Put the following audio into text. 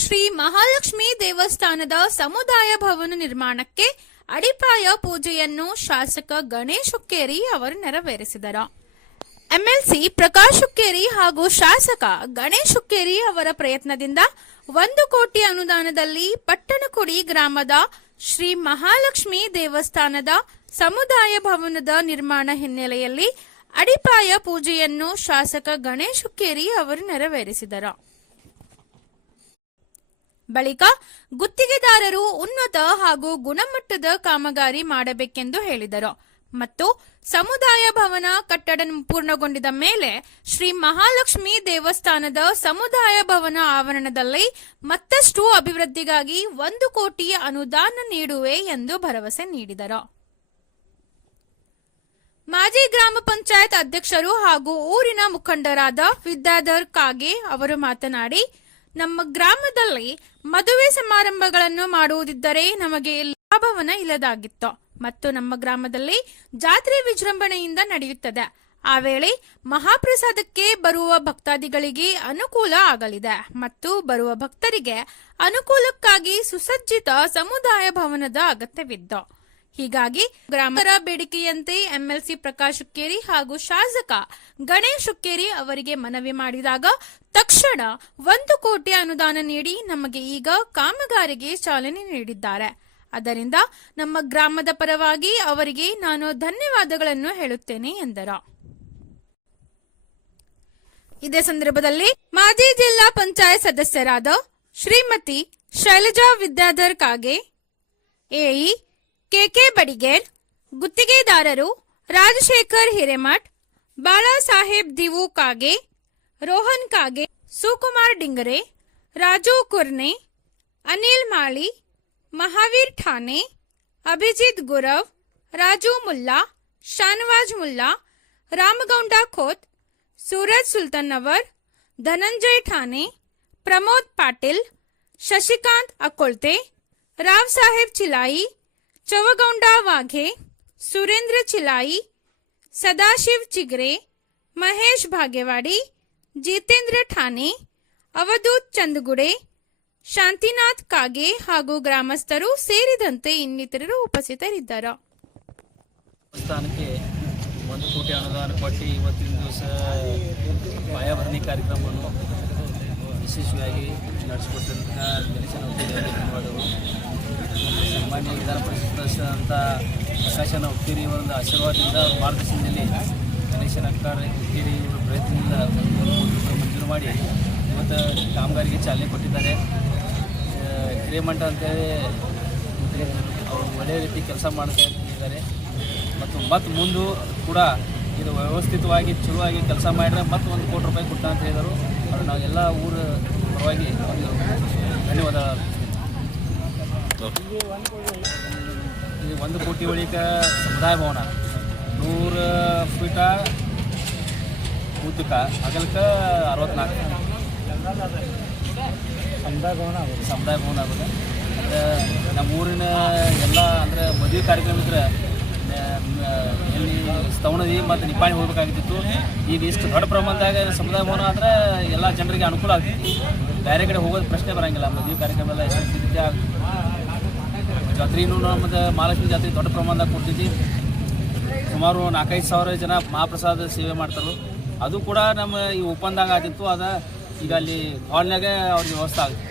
ಶ್ರೀ ಮಹಾಲಕ್ಷ್ಮಿ ದೇವಸ್ಥಾನದ ಸಮುದಾಯ ಭವನ ನಿರ್ಮಾಣಕ್ಕೆ ಅಡಿಪಾಯ ಪೂಜೆಯನ್ನು ಶಾಸಕ ಗಣೇಶ್ ಹುಕ್ಕೇರಿ ಅವರು ನೆರವೇರಿಸಿದರು. ಎಂಎಲ್ಸಿ ಪ್ರಕಾಶ್ ಹುಕ್ಕೇರಿ ಹಾಗೂ ಶಾಸಕ ಗಣೇಶ್ ಹುಕ್ಕೇರಿ ಅವರ ಪ್ರಯತ್ನದಿಂದ 1 ಕೋಟಿ ಅನುದಾನದಲ್ಲಿ ಪಟ್ಟಣಕುಡಿ ಗ್ರಾಮದ ಶ್ರೀ ಮಹಾಲಕ್ಷ್ಮಿ ದೇವಸ್ಥಾನದ ಸಮುದಾಯ ಭವನದ ನಿರ್ಮಾಣ ಹಿನ್ನೆಲೆಯಲ್ಲಿ ಅಡಿಪಾಯ ಪೂಜೆಯನ್ನು ಶಾಸಕ ಗಣೇಶ್ ಹುಕ್ಕೇರಿ ಅವರು ನೆರವೇರಿಸಿದರು. ಬಳಿಕ ಗುತ್ತಿಗೆದಾರರು ಉನ್ನತ ಹಾಗೂ ಗುಣಮಟ್ಟದ ಕಾಮಗಾರಿ ಮಾಡಬೇಕೆಂದು ಹೇಳಿದರು ಮತ್ತು ಸಮುದಾಯ ಭವನ ಕಟ್ಟಡ ಪೂರ್ಣಗೊಂಡಿದ ಮೇಲೆ ಶ್ರೀ ಮಹಾಲಕ್ಷ್ಮಿ ದೇವಸ್ಥಾನದ ಸಮುದಾಯ ಭವನ ಆವರಣದಲ್ಲಿ ಮತ್ತಷ್ಟು ಅಭಿವೃದ್ಧಿಗಾಗಿ 1 ಕೋಟಿ ಅನುದಾನ ನೀಡುವೆ ಎಂದು ಭರವಸೆ ನೀಡಿದರು. ಮಾಜಿ ಗ್ರಾಮ ಪಂಚಾಯತ್ ಅಧ್ಯಕ್ಷರು ಹಾಗೂ ಊರಿನ ಮುಖಂಡರಾದ ವಿದ್ಯಾಧರ್ ಕಾಗೆ ಅವರು ಮಾತನಾಡಿ, ನಮ್ಮ ಗ್ರಾಮದಲ್ಲಿ ಮದುವೆ ಸಮಾರಂಭಗಳನ್ನು ಮಾಡುವುದಿದ್ದರೆ ನಮಗೆ ಲಾಭವನ ಇಲ್ಲದಾಗಿತ್ತು ಮತ್ತು ನಮ್ಮ ಗ್ರಾಮದಲ್ಲಿ ಜಾತ್ರೆ ವಿಜೃಂಭಣೆಯಿಂದ ನಡೆಯುತ್ತದೆ. ಆ ವೇಳೆ ಮಹಾಪ್ರಸಾದಕ್ಕೆ ಬರುವ ಭಕ್ತಾದಿಗಳಿಗೆ ಅನುಕೂಲ ಆಗಲಿದೆ ಮತ್ತು ಬರುವ ಭಕ್ತರಿಗೆ ಅನುಕೂಲಕ್ಕಾಗಿ ಸುಸಜ್ಜಿತ ಸಮುದಾಯ ಭವನದ ಅಗತ್ಯವಿತ್ತು. ಹೀಗಾಗಿ ಗ್ರಾಮದ ಬೇಡಿಕೆಯಂತೆ ಎಂಎಲ್ಸಿ ಪ್ರಕಾಶ್ ಹುಕ್ಕೇರಿ ಹಾಗೂ ಶಾಸಕ ಗಣೇಶ್ ಹುಕ್ಕೇರಿ ಅವರಿಗೆ ಮನವಿ ಮಾಡಿದಾಗ ತಕ್ಷಣ 1 ಕೋಟಿ ಅನುದಾನ ನೀಡಿ ನಮಗೆ ಈಗ ಕಾಮಗಾರಿಗೆ ಚಾಲನೆ ನೀಡಿದ್ದಾರೆ. ಅದರಿಂದ ನಮ್ಮ ಗ್ರಾಮದ ಪರವಾಗಿ ಅವರಿಗೆ ನಾನು ಧನ್ಯವಾದಗಳನ್ನು ಹೇಳುತ್ತೇನೆ ಎಂದರು. ಇದೇ ಸಂದರ್ಭದಲ್ಲಿ ಮಾಜಿ ಜಿಲ್ಲಾ ಪಂಚಾಯತ್ ಸದಸ್ಯರಾದ ಶ್ರೀಮತಿ ಶೈಲಜಾ ವಿದ್ಯಾಧರ್ ಕಾಗೆ, ಎಇ ಕೆಕೆ ಬಡಿಗೇರ್, ಗುತ್ತಿಗೆದಾರರು ರಾಜಶೇಖರ್ ಹಿರೇಮಠ್, ಬಾಳಾಸಾಹೇಬ್ ದಿವು ಕಾಗೆ, ರೋಹನ್ ಕಾಗೆ, ಸುಕುಮಾರ್ ಡಿಂಗರೆ, ರಾಜು ಕುರ್ನೆ, ಅನಿಲ್ ಮಾಳಿ, ಮಹಾವೀರ್ ಠಾನೆ, ಅಭಿಜಿತ್ ಗುರವ್, ರಾಜು ಮುಲ್ಲಾ, ಶಾನವಾಜ್ ಮುಲ್ಲಾ, ರಾಮಗೌಂಡ ಖೋತ್, ಸೂರಜ್ ಸುಲ್ತಾನ್ನವರ್, ಧನಂಜಯ್ ಠಾನೆ, ಪ್ರಮೋದ್ ಪಾಟೀಲ್, ಶಶಿಕಾಂತ್ ಅಕೊಳ್ತೆ, ರಾವ್ ಸಾಹೇಬ್ ಚಿಲಾಯಿ, ಚವಗೌಂಡ ವಾಘೆ, ಸುರೇಂದ್ರ ಚಿಲಾಯಿ, ಸದಾಶಿವ್ ಚಿಗ್ರೆ, ಮಹೇಶ್ ಭಾಗ್ಯವಾಡಿ, ಜಿತೇಂದ್ರ ಠಾನೆ, ಅವಧೂತ್ ಚಂದಗುಡೆ, ಶಾಂತಿನಾಥ್ ಕಾಗೆ ಹಾಗೂ ಗ್ರಾಮಸ್ಥರು ಸೇರಿದಂತೆ ಇನ್ನಿತರರು ಉಪಸ್ಥಿತರಿದ್ದರು. ದೇವಸ್ಥಾನಕ್ಕೆ 1 ಕೋಟಿ ಅನುದಾನ ಕೊಟ್ಟು ಇವತ್ತಿನ ದಿವಸ ಪಾಯಭರಣಿ ಕಾರ್ಯಕ್ರಮವನ್ನು ಯಶಸ್ವಿಯಾಗಿ ನಡೆಸಿಕೊಟ್ಟಂಥ ಗಣೇಶನ ಹುಕ್ಕೇರಿ ಧನ್ಯವಾದಗಳು. ಸಾಮಾನ್ಯ ವಿಧಾನ ಪರಿಷತ್ ಸದಸ್ಯರಂಥ ಪ್ರಕಾಶನ ಹುಕ್ಕೇರಿ ಅವರ ಆಶೀರ್ವಾದದಿಂದ ಮಾರ್ಗದರ್ಶನದಲ್ಲಿ ಗಣೇಶನ ಹುಕ್ಕೇರಿ ಇವರ ಪ್ರಯತ್ನದಿಂದ 1 ಕೋಟಿ ರೂಪಾಯಿ ಮಂಜೂರು ಮಾಡಿ ಇವತ್ತು ಕಾಮಗಾರಿಗೆ ಚಾಲನೆ ಕೊಟ್ಟಿದ್ದಾರೆ. ಹಿರೇಮಠ ಅಂತೇಳಿ ಅವರು ಒಳ್ಳೆಯ ರೀತಿ ಕೆಲಸ ಮಾಡ್ತಾ ಇದ್ದಾರೆ ಮತ್ತು ಮುಂದೆ ಕೂಡ ಇದು ವ್ಯವಸ್ಥಿತವಾಗಿ ಚಲುವಾಗಿ ಕೆಲಸ ಮಾಡಿದ್ರೆ ಮತ್ತು 1 ಕೋಟಿ ರೂಪಾಯಿ ಕೊಟ್ಟ ಅಂತ ಹೇಳಿದರು. ಅವರು ನಾವು ಎಲ್ಲ ಊರ ಪರವಾಗಿ ಧನ್ಯವಾದ. ಇದು 1 ಕೋಟಿ ಬಳಿಕ ಸಮುದಾಯ ಭವನ 100 ಫೀಟ ಉದ್ದಕ ಅಗಲಕ 64 ಸಮುದಾಯ ಭವನ ಆಗೋದು. ಅಂದರೆ ನಮ್ಮ ಊರಿನ ಎಲ್ಲ ಅಂದರೆ ಮದುವೆ ಕಾರ್ಯಕ್ರಮ ಇದ್ರೆ ಎಲ್ಲಿ ಸ್ತವಣದಿ ಮತ್ತು ನಿಪ್ಪಾಣಿ ಹೋಗಬೇಕಾಗಿತ್ತು. ಈಗ ಇಷ್ಟು ದೊಡ್ಡ ಪ್ರಮಾಣದಾಗ ಸಮುದಾಯ ಭವನ ಆದರೆ ಎಲ್ಲ ಜನರಿಗೆ ಅನುಕೂಲ ಆಗ್ತೈತಿ. ಬೇರೆ ಕಡೆ ಹೋಗೋದು ಪ್ರಶ್ನೆ ಬರೋಂಗಿಲ್ಲ. ಮದುವೆ ಕಾರ್ಯಕ್ರಮ ಎಲ್ಲ ಯಶಸ್ವಿ ಆಗ್ತದೆ. ಜಾತ್ರೆನೂ ನಮ್ಮದು ಮಹಾಲಕ್ಷ್ಮಿ ಜಾತ್ರೆ ದೊಡ್ಡ ಪ್ರಮಾಣದಾಗ ಕೊಡ್ತೈತಿ. ಸುಮಾರು 4-5 ಸಾವಿರ ಜನ ಮಹಾಪ್ರಸಾದ ಸೇವೆ ಮಾಡ್ತಾರೆ. ಅದು ಕೂಡ ನಮ್ಮ ಈ ಓಪನ್ದಾಗ ಆಗಿತ್ತು. ಅದ ಈಗ ಅಲ್ಲಿ ಹಾಲ್ನಾಗ ಅವ್ರಿಗೆ ವ್ಯವಸ್ಥೆ ಆಗುತ್ತೆ.